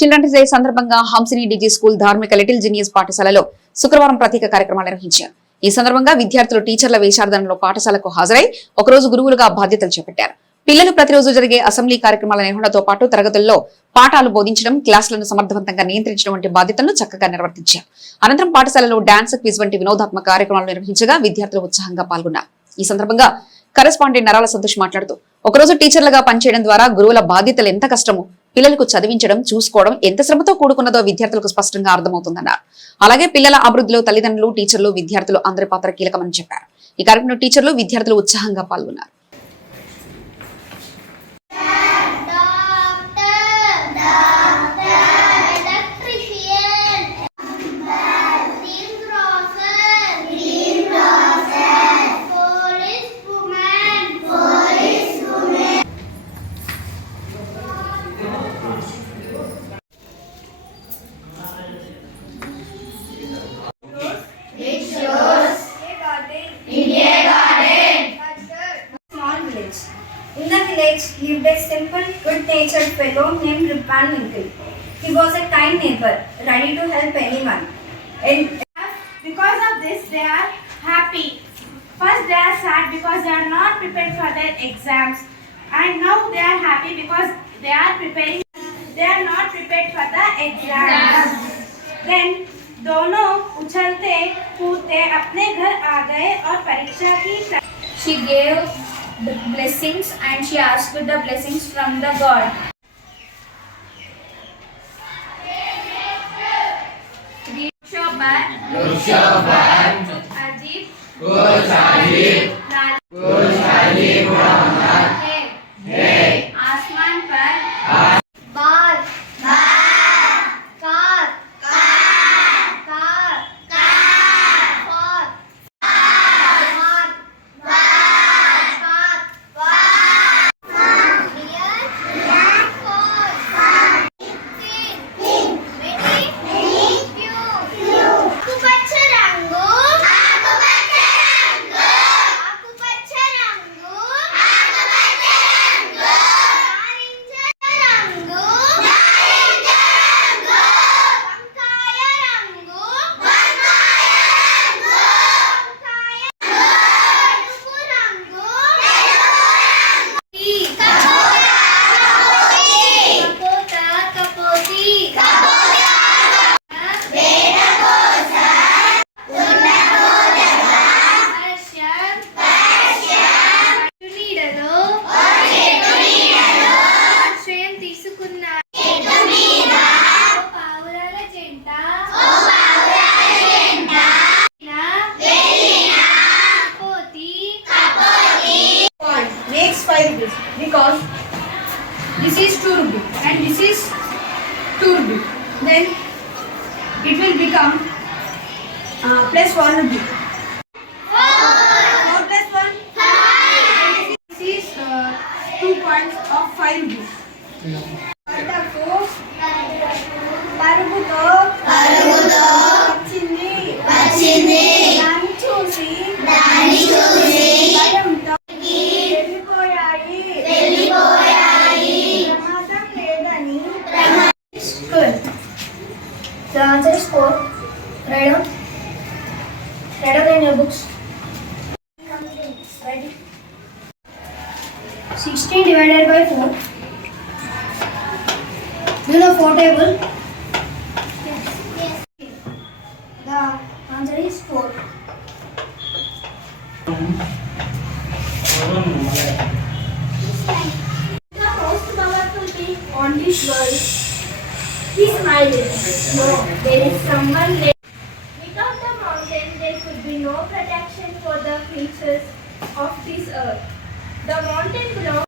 Children's day సందర్భంగా Hamsini Digi school ధార్మిక little genius పాఠశాలలో శుక్రవారం ప్రత్యేక కార్యక్రమాలు నిర్వహించారు. ఈ సందర్భంగా విద్యార్థులు టీచర్ల వేషార్థనలో పాఠశాలకు హాజరై ఒకరోజు గురువులుగా బాధ్యతలు చేపట్టారు. పిల్లలు ప్రతిరోజు జరిగే అసెంబ్లీ కార్యక్రమాల నిర్వహణతో పాటు తరగతుల్లో పాఠాలు బోధించడం, క్లాసులను సమర్థవంతంగా నియంత్రించడం వంటి బాధ్యతలను చక్కగా నిర్వర్తించారు. అనంతరం పాఠశాలలో డాన్స్, క్విజ్ వంటి వినోదాత్మక కార్యక్రమాలు నిర్వహించగా విద్యార్థులు ఉత్సాహంగా పాల్గొన్నారు. ఈ సందర్భంగా కరెస్పాండెంట్ నరాల సంతోష్ మాట్లాడుతూ ఒకరోజు టీచర్లుగా పనిచేయడం ద్వారా గురువుల బాధ్యతలు ఎంత కష్టమో, పిల్లలకు చదివించడం, చూసుకోవడం ఎంత శ్రమతో కూడుకున్నదో విద్యార్థులకు స్పష్టంగా అర్థమవుతుందన్నారు. అలాగే పిల్లల అభివృద్ధిలో తల్లిదండ్రులు, టీచర్లు, విద్యార్థులు అందరి పాత్ర కీలకమని చెప్పారు. ఈ కార్యక్రమంలో టీచర్లు, విద్యార్థులు ఉత్సాహంగా పాల్గొన్నారు. In the village lived a simple, good-natured fellow named Rippan Winkle. He was a kind neighbor, ready to help anyone. And because of this, they are happy. First, they are sad because they are not prepared for their exams, and now they are happy because they are preparing. They are not prepared for the exams. Then दोनों उछलते कूदते अपने घर आ गए और परीक्षा की. she gave the blessings and she asked the blessings from the God. आसमान पर बाल makes 5 rupees because this is 2 rupees and this is 2 rupees. Then it will become plus 1 rupee. 4 plus 1 5. This is 2 points of 5 rupees. పరుగుతో వచ్చింది దాన్ని చూసి భయంతో వెళ్ళిపోయాయి ప్రమాదం లేదని. Good. The answer is 4. Write down in your books. Ready? 16 divided by 4. Do you know 4 table? Yes. The answer is 4. The most powerful being on this world. He smiled. No, there is someone there. Without the mountain, there could be no protection for the creatures of this earth. The mountain belongs.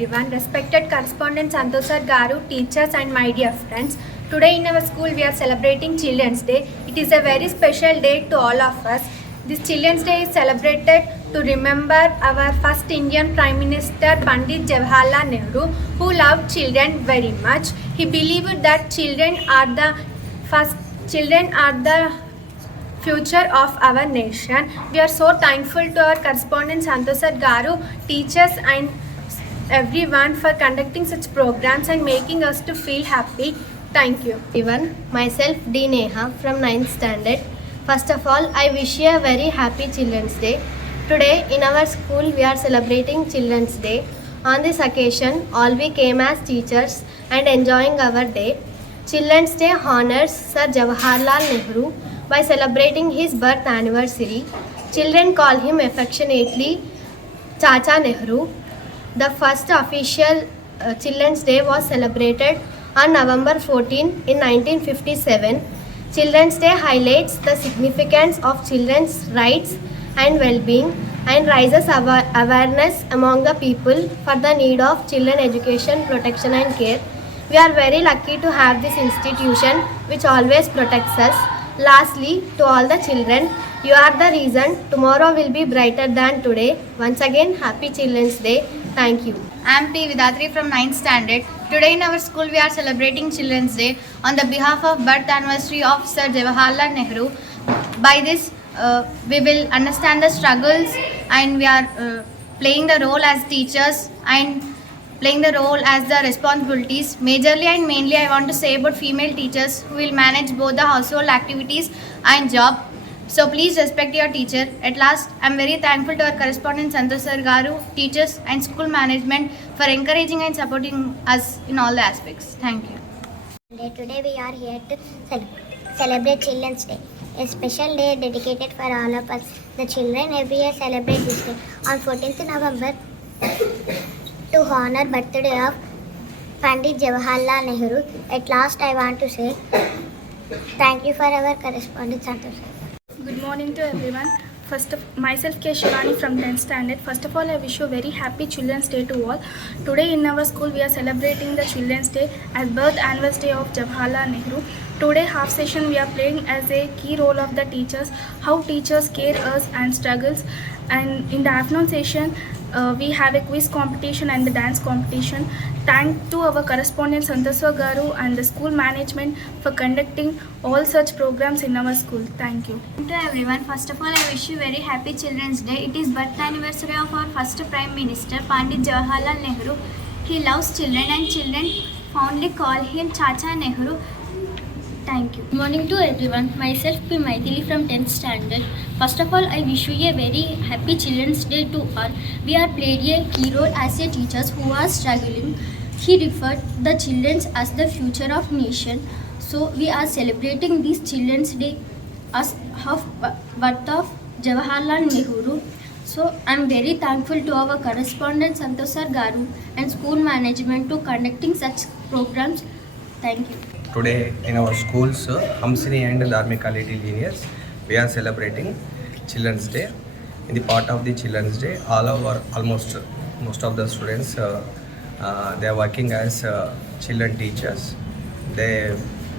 everyone, respected correspondent Santosh sir Garu, teachers and my dear friends. Today in our school we are celebrating Children's Day. It is a very special day to all of us. This Children's Day is celebrated to remember our first Indian Prime Minister Pandit Jawaharlal Nehru, who loved children very much. He believed that children are the future of our nation. We are so thankful to our correspondent Santosh sir Garu, teachers and everyone for conducting such programs and making us to feel happy. Thank you. Everyone, myself D. Neha from 9th standard. First of all, I wish you a very happy Children's Day. Today in our school we are celebrating Children's Day. On this occasion, all we came as teachers and enjoying our day. Children's Day honors Sir Jawaharlal Nehru by celebrating his birth anniversary. Children call him affectionately Chacha Nehru. The first official Children's Day was celebrated on November 14 in 1957. Children's Day highlights the significance of children's rights and well-being and raises awareness among the people for the need of children education, protection and care. We are very lucky to have this institution which always protects us. Lastly, to all the children, you are the reason tomorrow will be brighter than today. Once again, happy Children's Day. Thank you. I am P. Vidatri from 9th standard. Today in our school we are celebrating Children's Day on the behalf of birth anniversary of Sir Jawaharlal Nehru. By this we will understand the struggles and we are playing the role as teachers and playing the role as the responsibilities. Majorly and mainly I want to say about female teachers who will manage both the household activities and job. So please respect your teacher. At last, I am very thankful to our correspondent Santosh sir Garu, teachers and school management for encouraging and supporting us in all the aspects. Thank you. Today we are here to celebrate Children's Day, a special day dedicated for all of us. The children every year celebrate this day on 14th November to honor birthday of Pandit Jawaharlal Nehru. At last I want to say thank you for our correspondent Santosh sir. Good morning to everyone. Myself K. Shivani from 10th standard. First of all, I wish you a very happy Children's Day to all. Today in our school we are celebrating the Children's Day as birth anniversary of Jawaharlal Nehru. Today half session we are playing as a key role of the teachers, how teachers care us and struggles, and in the afternoon session we have a quiz competition and the dance competition. Thank to our correspondent Santosh sir Garu and the school management for conducting all such programs in our school. Thank you. To everyone, first of all I wish you very happy Children's Day. It is birth anniversary of our first Prime Minister Pandit Jawaharlal Nehru. He loves children and children fondly call him Chacha Nehru. Thank you. Good morning to everyone. Myself P. Maithili from 10th standard. First of all, I wish you a very happy Children's Day to all. We are played a key role as a teachers who are struggling. He referred the children as the future of nation. So we are celebrating this Children's Day as of birth of Jawaharlal Nehru. So I am very thankful to our correspondent Santosh sir Garu and school management to conducting such programs. Thank you. Today in our schools, Hamsini and Dharmika Little Genius, we are celebrating Children's Day. In the part of the Children's Day, most of the students they are working as children teachers. They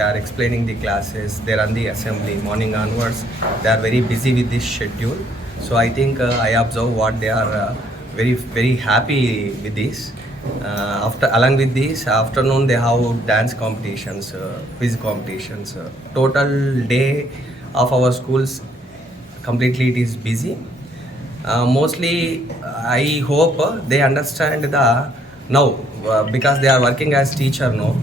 are explaining the classes, they run the assembly morning onwards. They are very busy with this schedule. So I think I observe what they are very happy with this. Along with this, afternoon they have dance competitions, quiz competitions. Total day of our schools completely it is busy. Mostly I hope they understand now because they are working as teacher now.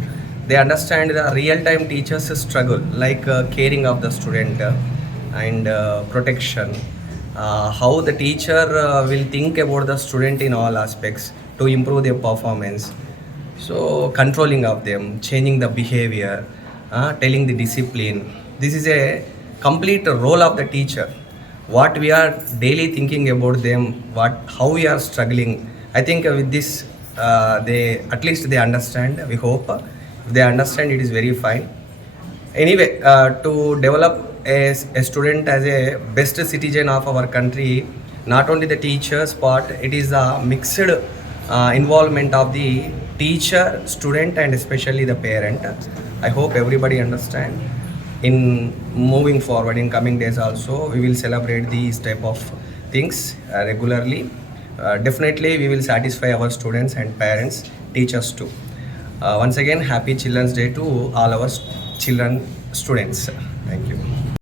They understand the real-time teachers struggle like caring of the student and protection. How the teacher will think about the student in all aspects to improve their performance. So controlling of them, changing the behavior, telling the discipline. This is a complete role of the teacher. What we are daily thinking about them, how we are struggling. I think with this, at least they understand. We hope if they understand, it is very fine. Anyway, to develop a student as a best citizen of our country, not only the teachers part, it is a mixed involvement of the teacher, student, and especially the parent. I hope everybody understand. In moving forward, in coming days also, we will celebrate these type of things regularly. Definitely, we will satisfy our students and parents, teachers too. Once again, happy Children's Day to all our children, students. Thank you.